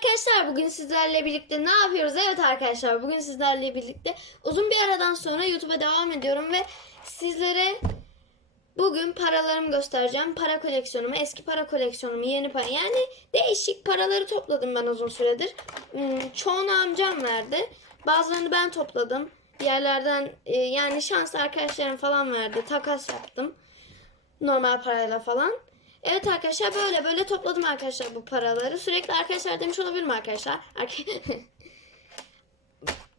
arkadaşlar bugün sizlerle birlikte ne yapıyoruz? Evet arkadaşlar bugün sizlerle birlikte uzun bir aradan sonra YouTube'a devam ediyorum ve sizlere bugün paralarımı göstereceğim. Para koleksiyonumu, eski para koleksiyonumu, yeni para yani değişik paraları topladım ben uzun süredir. Hmm, Çoğunu amcam verdi. Bazılarını ben topladım. Yerlerden e, yani şanslı arkadaşlarım falan verdi. Takas yaptım. Normal parayla falan. Evet arkadaşlar böyle böyle topladım arkadaşlar bu paraları. Sürekli arkadaşlar demiş olabilirim arkadaşlar. Arka-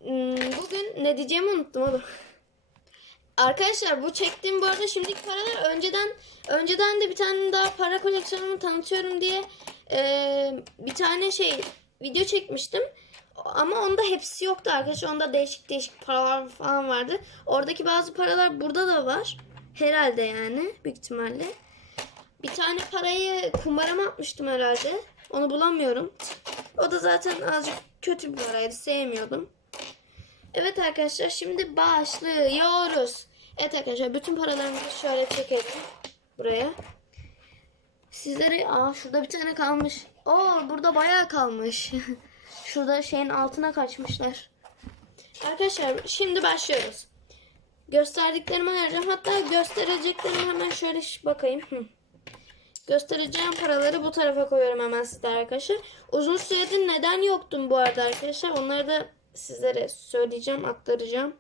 Hmm, Bugün ne diyeceğimi unuttum oğlum. Arkadaşlar bu çektiğim bu arada şimdiki paralar önceden önceden de bir tane daha para koleksiyonumu tanıtıyorum diye e, bir tane şey video çekmiştim. Ama onda hepsi yoktu arkadaşlar. Onda değişik değişik paralar falan vardı. Oradaki bazı paralar burada da var. Herhalde yani büyük ihtimalle. Bir tane parayı kumbarama atmıştım herhalde. Onu bulamıyorum. O da zaten azıcık kötü bir paraydı. Sevmiyordum. Evet arkadaşlar şimdi başlıyoruz. Evet arkadaşlar bütün paralarımızı şöyle çekelim. Buraya. Sizlere aa şurada bir tane kalmış. Oo burada bayağı kalmış. şurada şeyin altına kaçmışlar. Arkadaşlar şimdi başlıyoruz. Gösterdiklerimi ayıracağım. Hatta göstereceklerimi hemen şöyle bakayım. Hı. Göstereceğim paraları bu tarafa koyuyorum hemen sizlere arkadaşlar. Uzun süredir neden yoktum bu arada arkadaşlar. Onları da sizlere söyleyeceğim, aktaracağım.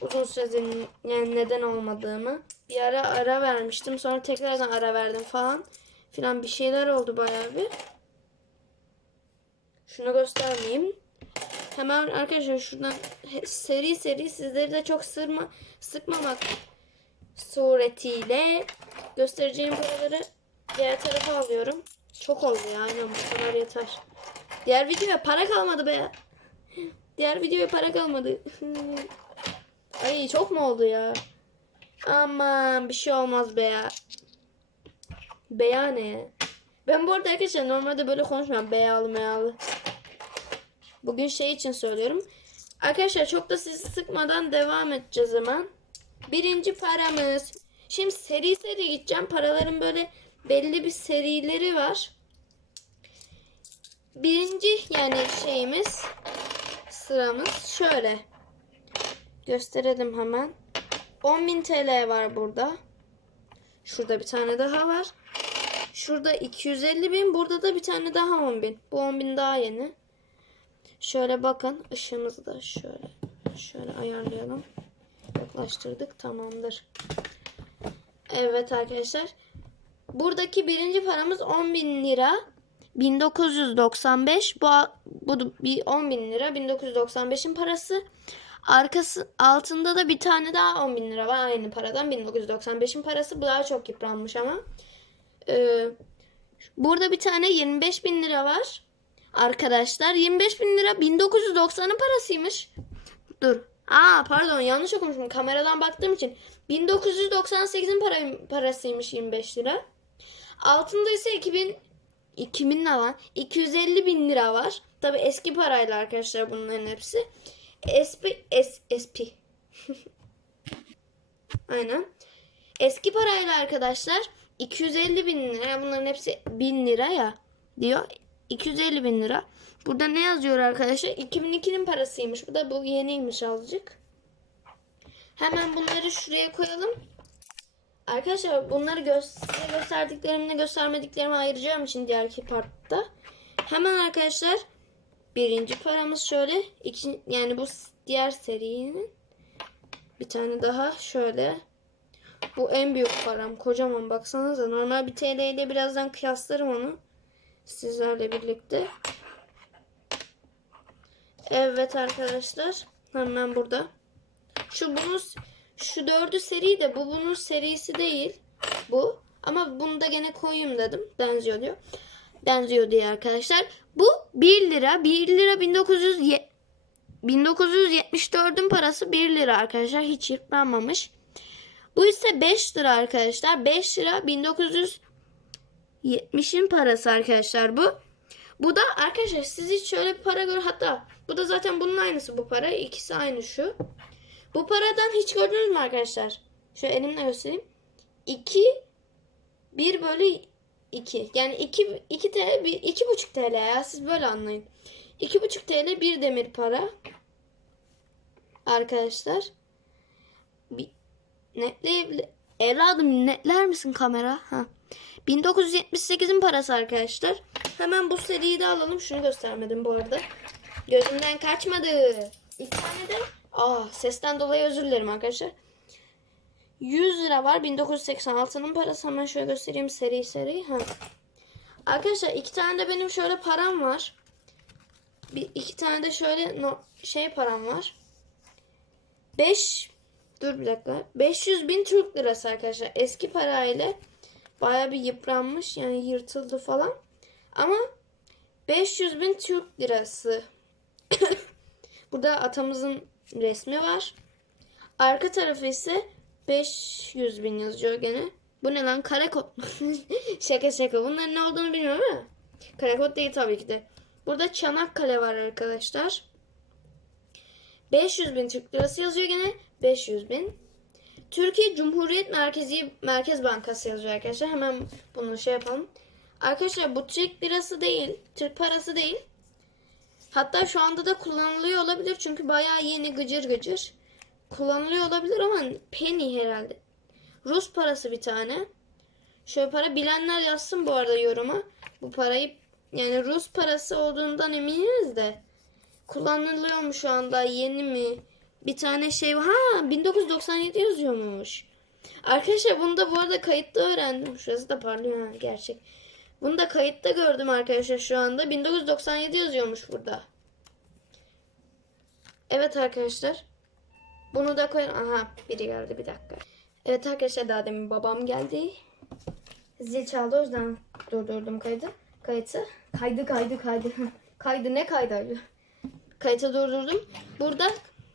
Uzun süredir yani neden olmadığımı. Bir ara ara vermiştim. Sonra tekrardan ara verdim falan. Filan bir şeyler oldu bayağı bir. Şunu göstermeyeyim. Hemen arkadaşlar şuradan seri seri sizleri de çok sırma, sıkmamak suretiyle göstereceğim paraları diğer tarafa alıyorum. Çok oldu ya aynen bu kadar yeter. Diğer videoya para kalmadı be. Diğer videoya para kalmadı. Ay çok mu oldu ya? Aman bir şey olmaz be ya. Beya ne? Ben bu arada arkadaşlar normalde böyle konuşmuyorum. Beyalı meyalı. Bugün şey için söylüyorum. Arkadaşlar çok da sizi sıkmadan devam edeceğiz hemen. Birinci paramız. Şimdi seri seri gideceğim. Paraların böyle belli bir serileri var. Birinci yani şeyimiz sıramız şöyle. Gösterelim hemen. 10.000 TL var burada. Şurada bir tane daha var. Şurada 250 bin. Burada da bir tane daha 10 bin. Bu 10 bin daha yeni. Şöyle bakın. ışığımızı da şöyle şöyle ayarlayalım. Yaklaştırdık. Tamamdır. Evet arkadaşlar. Buradaki birinci paramız 10 bin lira. 1995 bu, bu bir 10 bin lira 1995'in parası. Arkası altında da bir tane daha 10 bin lira var. Aynı paradan 1995'in parası. Bu daha çok yıpranmış ama. Ee, burada bir tane 25 bin lira var. Arkadaşlar 25 bin lira 1990'ın parasıymış. Dur. Aa pardon yanlış okumuşum. Kameradan baktığım için. 1998'in para, parasıymış 25 lira altında ise 2000 2000 ne lan? 250 bin lira var. Tabi eski parayla arkadaşlar bunların hepsi. SP, es, SP. Aynen. Eski parayla arkadaşlar 250 bin lira. Bunların hepsi 1000 lira ya diyor. 250 bin lira. Burada ne yazıyor arkadaşlar? 2002'nin parasıymış. Bu da bu yeniymiş azıcık. Hemen bunları şuraya koyalım. Arkadaşlar bunları gö size gösterdiklerimle göstermediklerimi ayıracağım için diğerki partta. Hemen arkadaşlar birinci paramız şöyle. iki, yani bu diğer serinin bir tane daha şöyle. Bu en büyük param. Kocaman baksanıza. Normal bir TL ile birazdan kıyaslarım onu. Sizlerle birlikte. Evet arkadaşlar. Hemen burada. Şu bunun şu dördü seri de bu bunun serisi değil. Bu. Ama bunu da gene koyayım dedim. Benziyor diyor. Benziyor diye arkadaşlar. Bu 1 lira. 1 lira 1900 1974'ün parası 1 lira arkadaşlar. Hiç yıpranmamış. Bu ise 5 lira arkadaşlar. 5 lira 1970'in parası arkadaşlar bu. Bu da arkadaşlar siz hiç şöyle bir para gör hatta bu da zaten bunun aynısı bu para. İkisi aynı şu. Bu paradan hiç gördünüz mü arkadaşlar? Şöyle elimle göstereyim. 2 1 bölü 2. Yani 2 2 TL bir 2,5 TL ya siz böyle anlayın. 2,5 TL bir demir para. Arkadaşlar. Bir netleyebilir. Evladım netler misin kamera? Ha. 1978'in parası arkadaşlar. Hemen bu seriyi de alalım. Şunu göstermedim bu arada. Gözümden kaçmadı. İlk tane de Aa, sesten dolayı özür dilerim arkadaşlar. 100 lira var. 1986'nın parası. Hemen şöyle göstereyim seri seri. Ha. Arkadaşlar iki tane de benim şöyle param var. Bir iki tane de şöyle no, şey param var. 5 dur bir dakika. 500 bin Türk lirası arkadaşlar. Eski parayla baya bir yıpranmış. Yani yırtıldı falan. Ama 500 bin Türk lirası. Burada atamızın resmi var. Arka tarafı ise 500 bin yazıyor gene. Bu ne lan? Karekod. şaka şaka. Bunların ne olduğunu bilmiyorum ama. Karekod değil tabii ki de. Burada Çanakkale var arkadaşlar. 500 bin Türk lirası yazıyor gene. 500 bin. Türkiye Cumhuriyet Merkezi Merkez Bankası yazıyor arkadaşlar. Hemen bunu şey yapalım. Arkadaşlar bu Türk lirası değil. Türk parası değil. Hatta şu anda da kullanılıyor olabilir. Çünkü bayağı yeni gıcır gıcır. Kullanılıyor olabilir ama penny herhalde. Rus parası bir tane. Şöyle para bilenler yazsın bu arada yoruma. Bu parayı yani Rus parası olduğundan eminiz de. Kullanılıyor mu şu anda yeni mi? Bir tane şey. Ha 1997 yazıyormuş. Arkadaşlar bunu da bu arada kayıtta öğrendim. Şurası da parlıyor ha gerçek. Bunu da kayıtta gördüm arkadaşlar şu anda. 1997 yazıyormuş burada. Evet arkadaşlar. Bunu da koyalım. Aha biri geldi bir dakika. Evet arkadaşlar daha demin babam geldi. Zil çaldı o yüzden durdurdum kaydı. Kayıtı. Kaydı kaydı kaydı. kaydı ne kaydı? Kayıtı durdurdum. Burada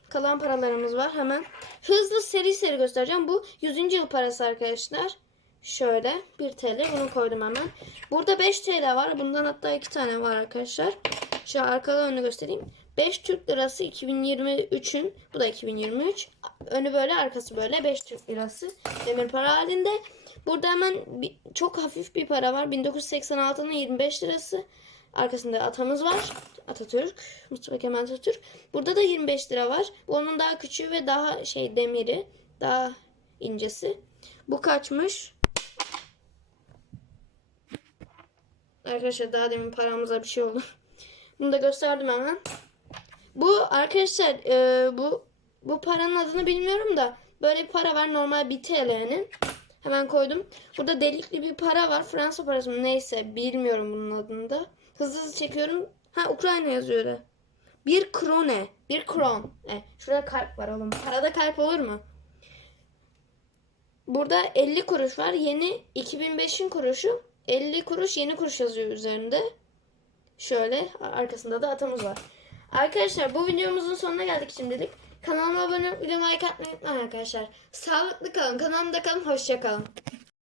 kalan paralarımız var. Hemen hızlı seri seri göstereceğim. Bu 100. yıl parası arkadaşlar. Şöyle 1 TL bunu koydum hemen. Burada 5 TL var. Bundan hatta 2 tane var arkadaşlar. Şu arkalı önü göstereyim. 5 Türk lirası 2023'ün. Bu da 2023. Önü böyle arkası böyle 5 Türk lirası. Demir para halinde. Burada hemen bir, çok hafif bir para var. 1986'nın 25 lirası. Arkasında atamız var. Atatürk. Mustafa Kemal Atatürk. Burada da 25 lira var. Bu onun daha küçüğü ve daha şey demiri. Daha incesi. Bu kaçmış? Arkadaşlar daha demin paramıza bir şey oldu. Bunu da gösterdim hemen. Bu arkadaşlar e, bu bu paranın adını bilmiyorum da böyle bir para var normal 1 TL'nin. Hemen koydum. Burada delikli bir para var. Fransa parası mı neyse bilmiyorum bunun adını da. Hızlı hızlı çekiyorum. Ha Ukrayna yazıyor da. Bir krone. Bir kron. E, şurada kalp var oğlum. Parada kalp olur mu? Burada 50 kuruş var. Yeni 2005'in kuruşu. 50 kuruş yeni kuruş yazıyor üzerinde. Şöyle arkasında da atamız var. Arkadaşlar bu videomuzun sonuna geldik şimdilik. Kanalıma abone olup videoma like atmayı unutmayın arkadaşlar. Sağlıklı kalın. Kanalımda kalın. Hoşça kalın.